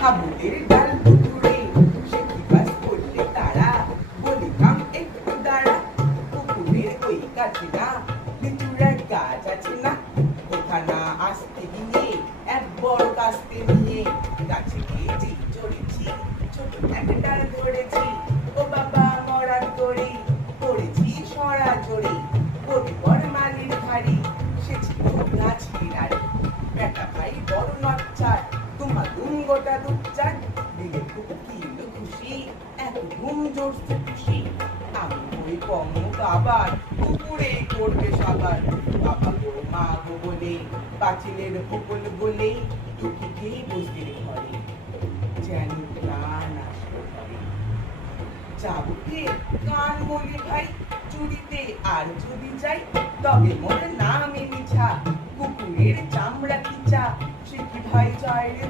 হাবুদের ডাল পুকুরে সে কি বাস করলে তারা, বলি থাম একটু দাঁড়া, পুকুরের ওই কাছে না লিচুর এক গাছ আছে না, ওখানা আসতে গিয়ে এক বড় কাস্তে নিয়ে গাছে গিয়েছি চড়েছি, ছোট এক ডাল ধরেছি, ও বাবা মরার দড়ি পড়েছি সরা জড়ে, পরিবর মালির ভারী সে ছিল গাছ কিনারে, বেটা ভাই বড় নচ্ছার তোমার ঘুম গোটা দুচ্চার, দিলে খুব কিলো খুশি এত ঘুম জোরছে খুশি, আমি ওই কমক আবার পুকুরে করবে সবার, বাবা গো মা গো বলে পাঁচিলের উপল বলে টুকি খেয়ে বসতে ঘরে, যেন প্রাণ আসলো ঘরে। যাবো কে কান বলি ভাই চুরিতে, আর যদি যাই তবে মোর নামে মিছা, কুকুরের চামড়া খিচা, সে কি ভাই যায় রে